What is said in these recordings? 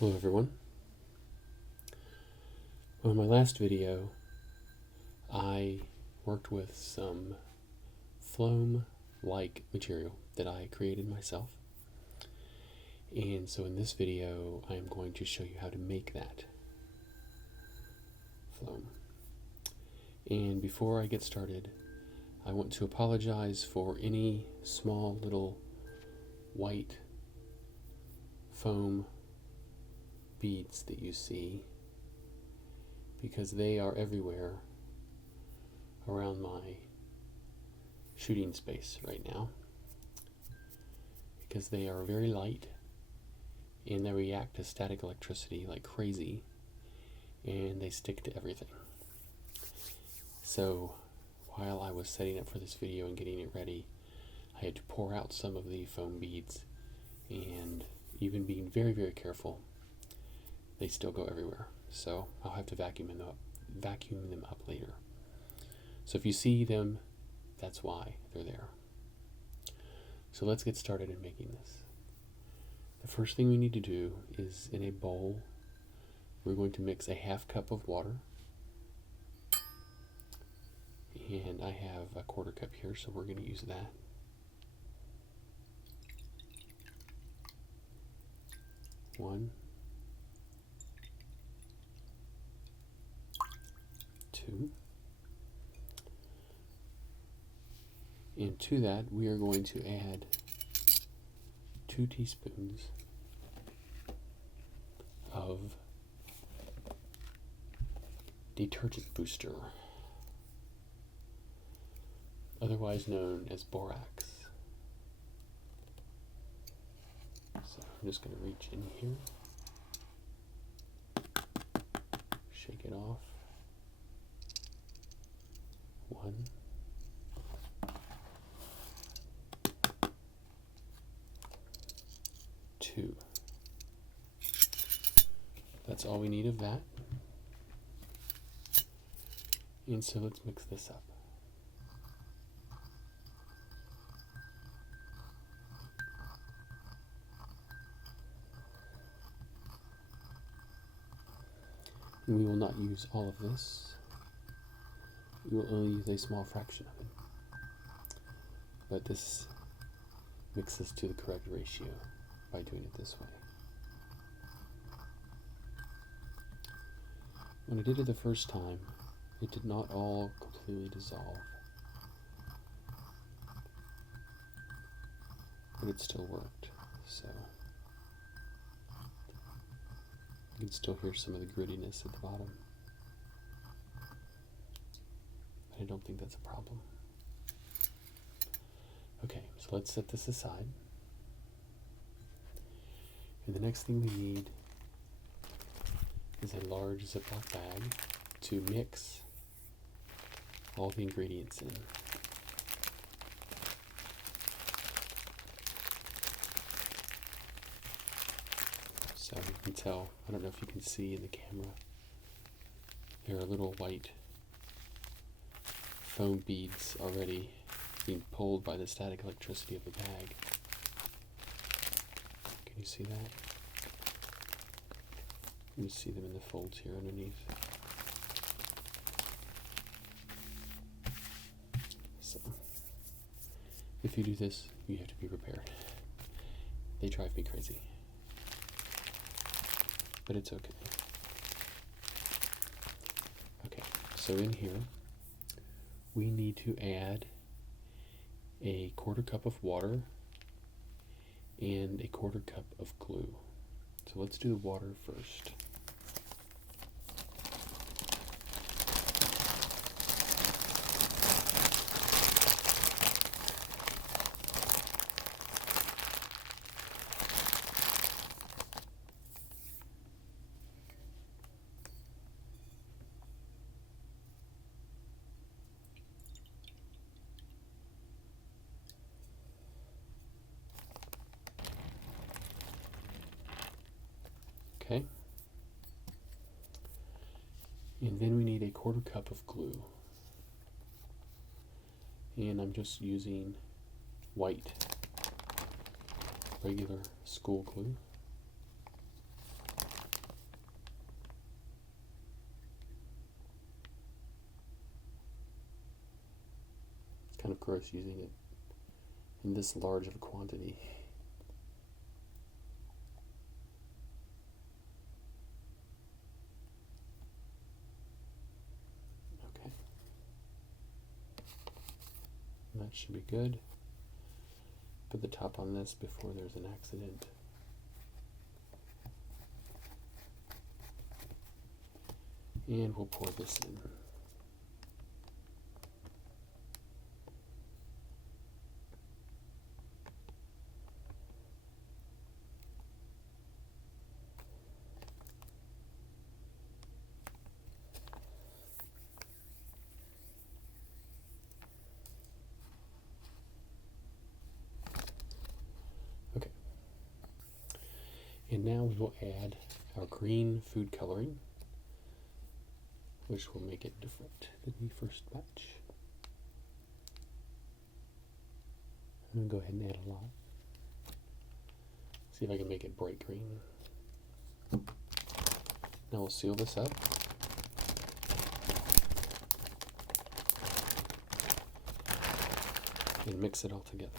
Hello everyone. Well, in my last video, I worked with some foam-like material that I created myself. And so in this video, I am going to show you how to make that foam. And before I get started, I want to apologize for any small little white foam beads that you see, because they are everywhere around my shooting space right now, because they are very light and they react to static electricity like crazy, and they stick to everything. So while I was setting up for this video and getting it ready, I had to pour out some of the foam beads, and even being very, very careful, they still go everywhere. So I'll have to vacuum them up later. So if you see them, that's why they're there. So let's get started in making this. The first thing we need to do is, in a bowl, we're going to mix a half cup of water. And I have a quarter cup here, so we're going to use that. One, two, and to that we are going to add 2 teaspoons of detergent booster, otherwise known as borax. So I'm just going to reach in here, shake it off. 1, 2. That's all we need of that. And so let's mix this up. And we will not use all of this. We will only use a small fraction of it. But this mixes to the correct ratio by doing it this way. When I did it the first time, it did not all completely dissolve, but it still worked. So you can still hear some of the grittiness at the bottom, but I don't think that's a problem. Okay, so let's set this aside. And the next thing we need is a large Ziploc bag to mix all the ingredients in. So you can tell, I don't know if you can see in the camera, there are little white foam beads already being pulled by the static electricity of the bag. Can you see that? You see them in the folds here underneath. So, if you do this, you have to be prepared. They drive me crazy, but it's okay. Okay, so in here, we need to add a quarter cup of water and a quarter cup of glue. So let's do the water first. Okay. And then we need a quarter cup of glue. And I'm just using white regular school glue. kind of gross using it in this large of a quantity. Okay. That should be good. Put the top on this before there's an accident. And we'll pour this in. Okay. And now we will add our green food coloring, which will make it different than the first batch. I'm going to go ahead and add a lot. See if I can make it bright green. Now we'll seal this up. And mix it all together.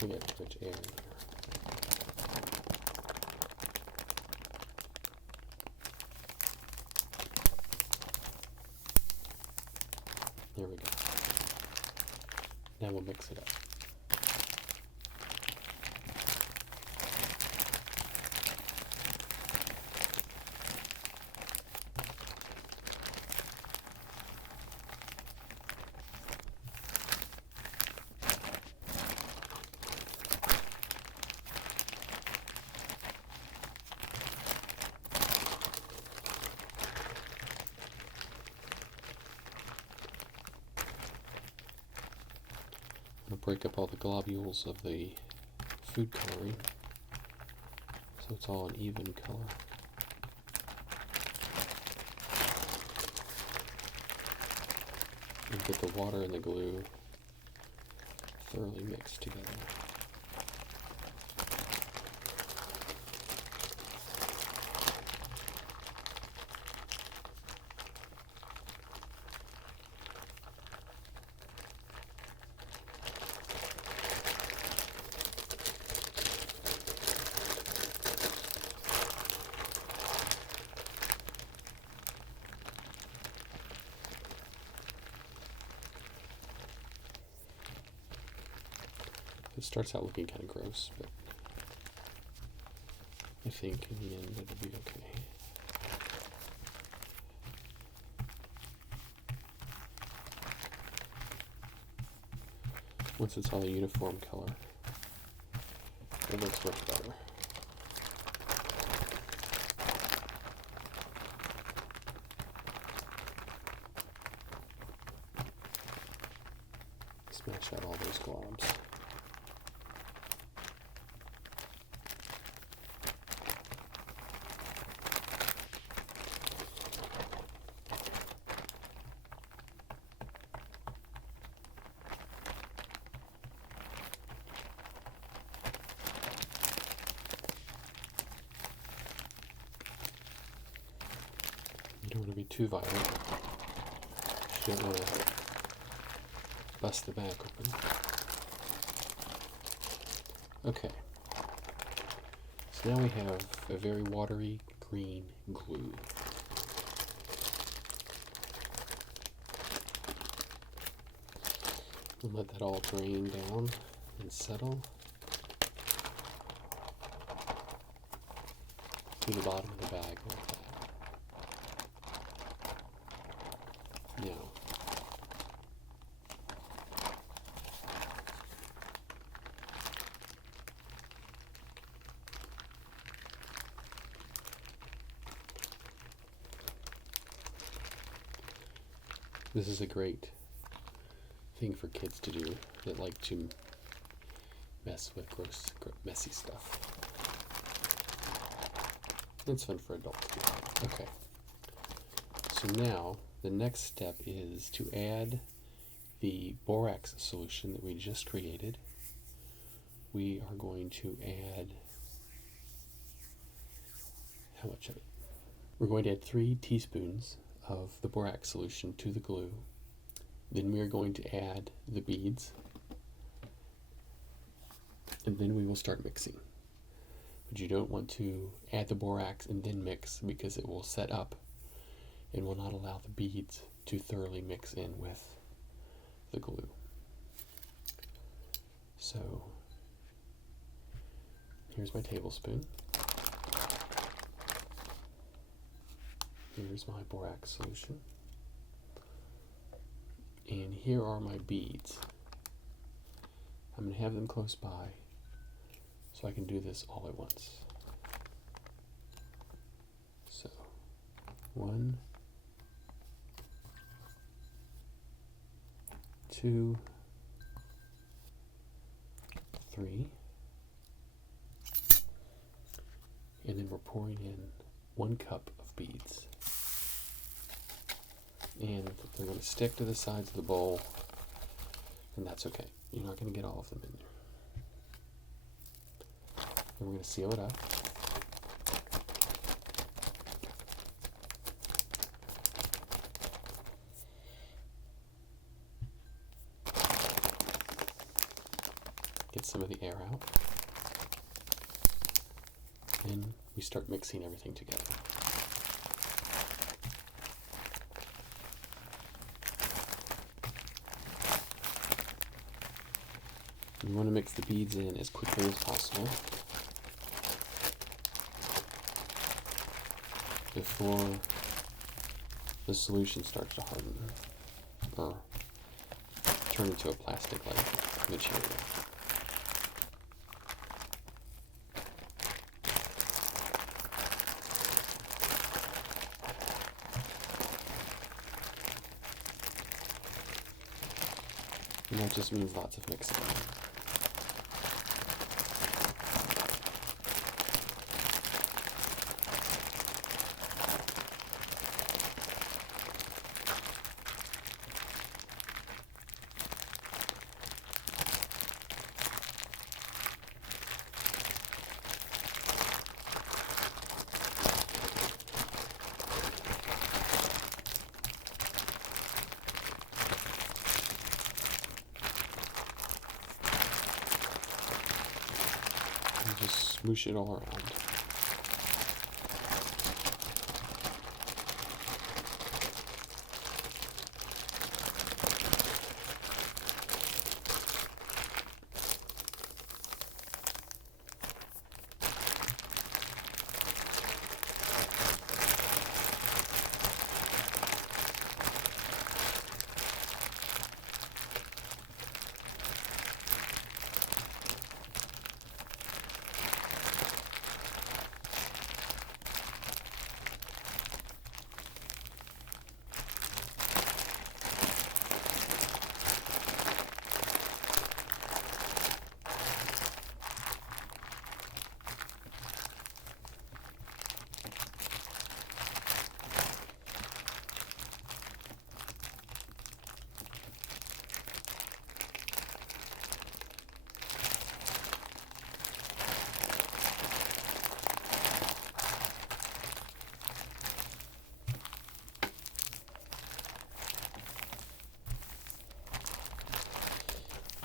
We got too much air in here. There we go. Now we'll mix it up. I'm going to break up all the globules of the food coloring so it's all an even color. And get the water and the glue thoroughly mixed together. It starts out looking kind of gross, but I think in the end it'll be okay. Once it's all a uniform color, it looks much better. Smash out all those globs. You don't want to be too violent. You don't want to bust the bag open. Okay. So now we have a very watery green glue. We'll let that all drain down and settle to the bottom of the bag like that. Now, this is a great thing for kids to do that like to mess with gross, messy stuff. It's fun for adults too. Okay. So now the next step is to add the borax solution that we just created. We are going to add, how much of it? We're going to add 3 teaspoons of the borax solution to the glue. Then we are going to add the beads, and then we will start mixing. But you don't want to add the borax and then mix, because it will set up and will not allow the beads to thoroughly mix in with the glue. So here's my tablespoon. Here's my borax solution. And here are my beads. I'm going to have them close by so I can do this all at once. So, 1, 2, 3, and then we're pouring in 1 cup of beads. And they're going to stick to the sides of the bowl, and that's okay. You're not going to get all of them in there. Then we're going to seal it up. Get some of the air out. And we start mixing everything together. You want to mix the beads in as quickly as possible before the solution starts to harden or turn into a plastic-like material. And that just means lots of mixing. Just smoosh it all around.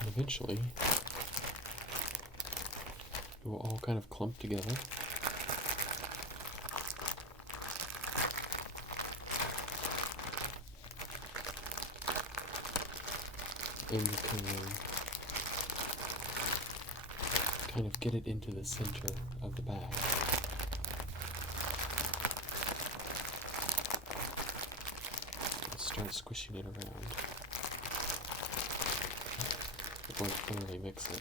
Eventually, it will all kind of clump together. And you can kind of get it into the center of the bag. And start squishing it around. Or thoroughly mix it.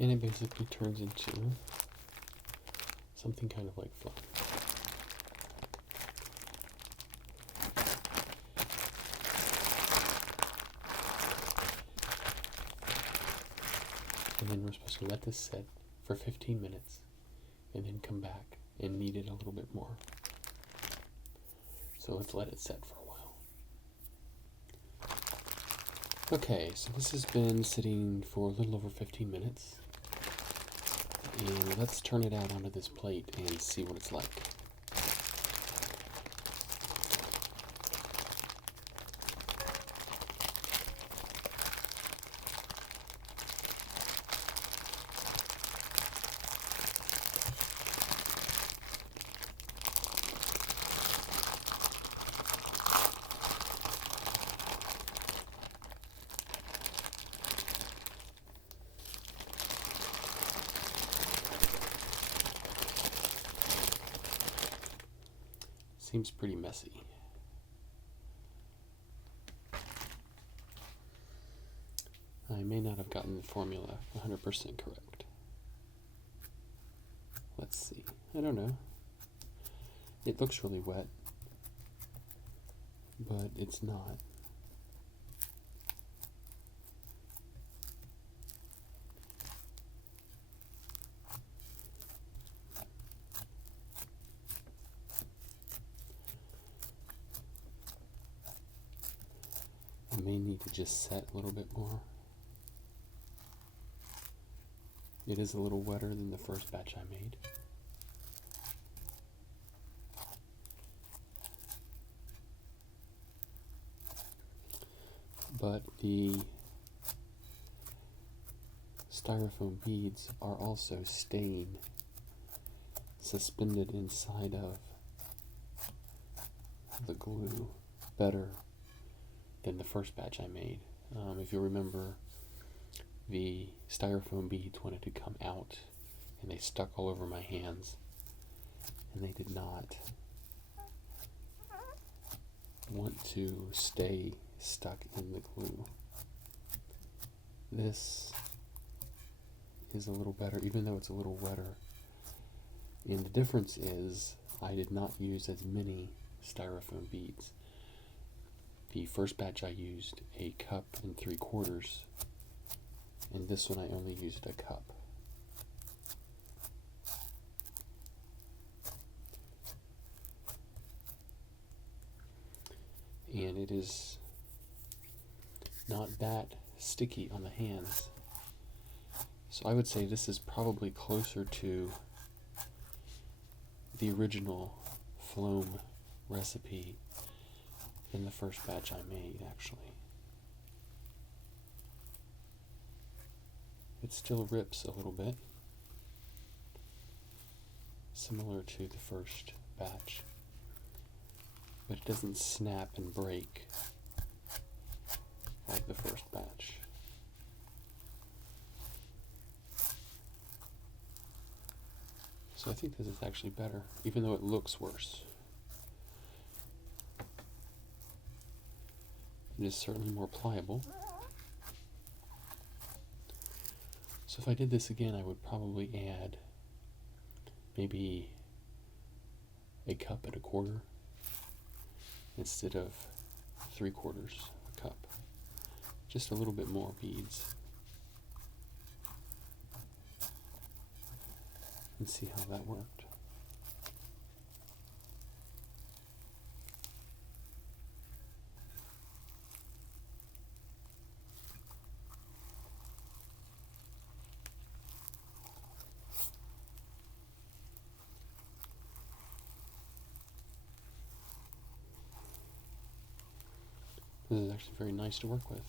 And it basically turns into something kind of like foam. And then we're supposed to let this sit for 15 minutes and then come back and knead it a little bit more. So let's let it set for a while. Okay, so this has been sitting for a little over 15 minutes. And let's turn it out onto this plate and see what it's like. Seems pretty messy. I may not have gotten the formula 100% correct. Let's see. I don't know. It looks really wet, but it's not. I may need to just set a little bit more. It is a little wetter than the first batch I made. But the styrofoam beads are also staying suspended inside of the glue better than the first batch I made. If you remember, the styrofoam beads wanted to come out and they stuck all over my hands, and they did not want to stay stuck in the glue. This is a little better, even though it's a little wetter. And the difference is I did not use as many styrofoam beads. The first batch I used a cup and 3/4, and this one I only used a cup. And it is not that sticky on the hands. So I would say this is probably closer to the original Floam recipe than the first batch I made, actually. It still rips a little bit, similar to the first batch, but it doesn't snap and break like the first batch. So I think this is actually better, even though it looks worse. It is certainly more pliable. So if I did this again, I would probably add maybe a cup and 1/4 instead of 3/4 a cup. Just a little bit more beads. And see how that worked. This is actually very nice to work with.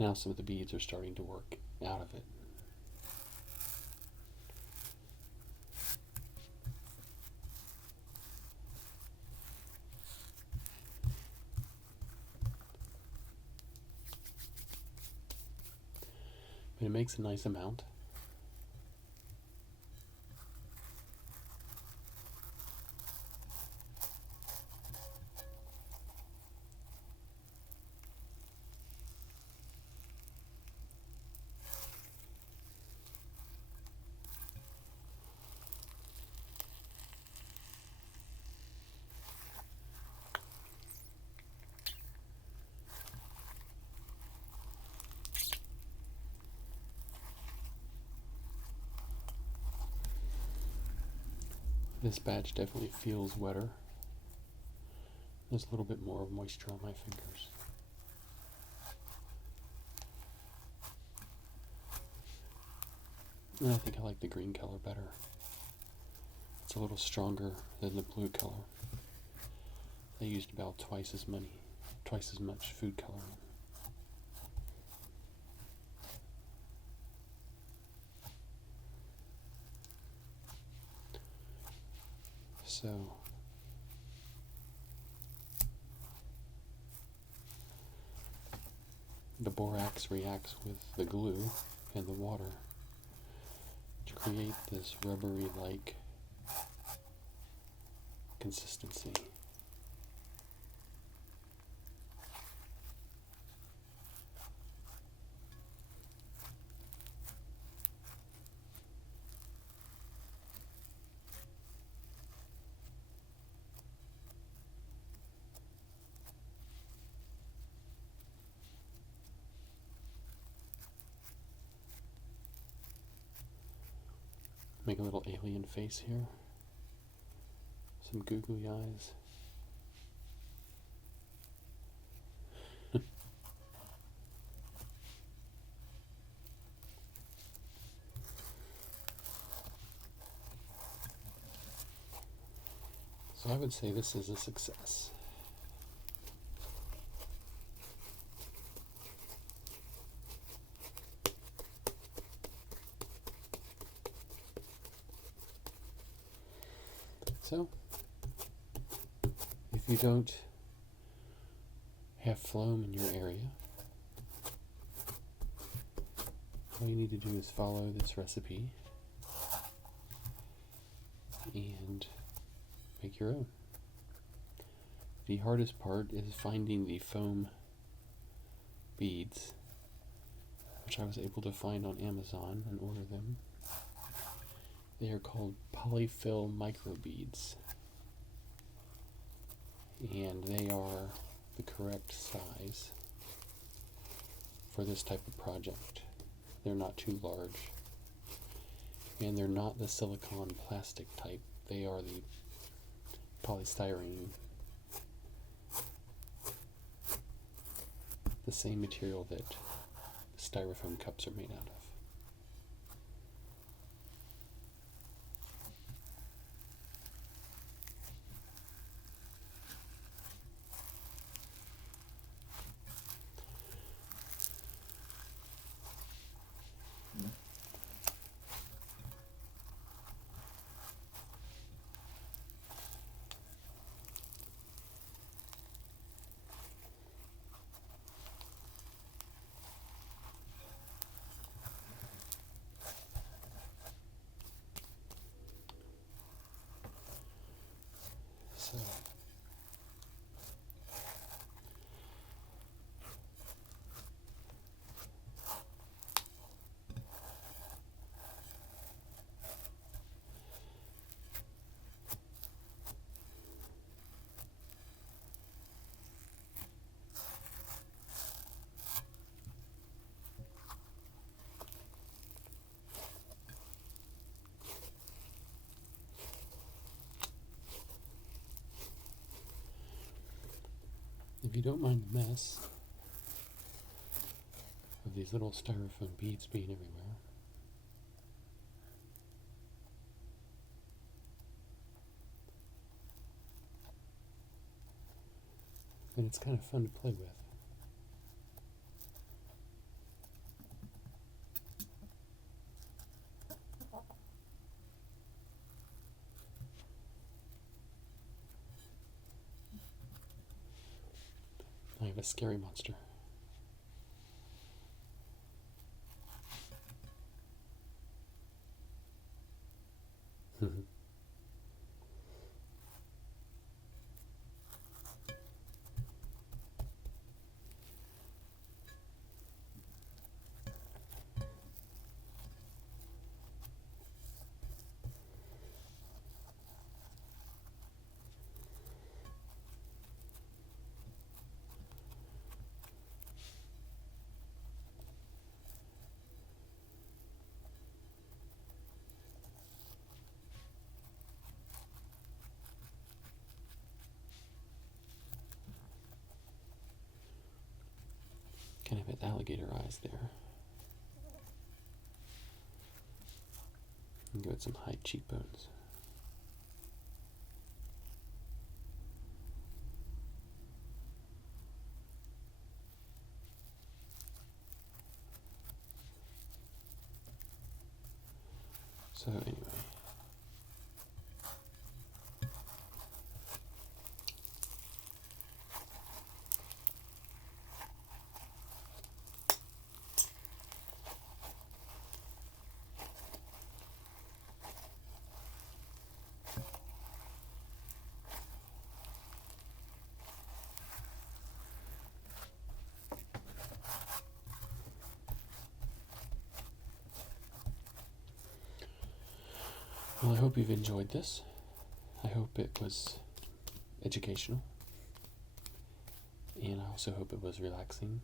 Now some of the beads are starting to work out of it. But it makes a nice amount. This batch definitely feels wetter. There's a little bit more moisture on my fingers. And I think I like the green color better. It's a little stronger than the blue color. They used about twice as much food coloring. So the borax reacts with the glue and the water to create this rubbery-like consistency. Make a little alien face here. Some googly eyes. So I would say this is a success. So, if you don't have phloem in your area, all you need to do is follow this recipe and make your own. The hardest part is finding the foam beads, which I was able to find on Amazon and order them. They are called polyfill microbeads, and they are the correct size for this type of project. They're not too large, and they're not the silicone plastic type. They are the polystyrene, the same material that styrofoam cups are made out of. So, if you don't mind the mess of these little styrofoam beads being everywhere, then it's kind of fun to play with. a scary monster. Kind of with alligator eyes there. And go with some high cheekbones. So anyway. Well, I hope you've enjoyed this. I hope it was educational. And I also hope it was relaxing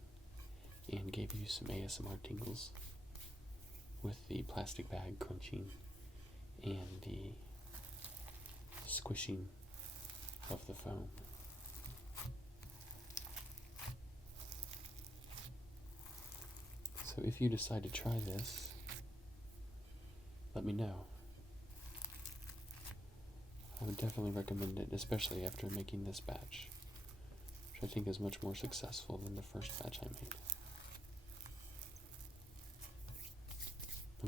and gave you some ASMR tingles with the plastic bag crunching and the squishing of the foam. So if you decide to try this, let me know. I would definitely recommend it, especially after making this batch, which I think is much more successful than the first batch I made.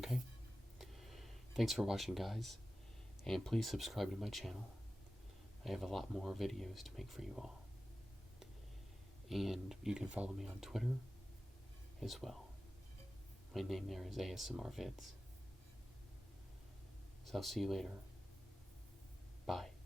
Okay? Thanks for watching, guys, and please subscribe to my channel. I have a lot more videos to make for you all. And you can follow me on Twitter as well. My name there is ASMR Vids. So I'll see you later. Bye.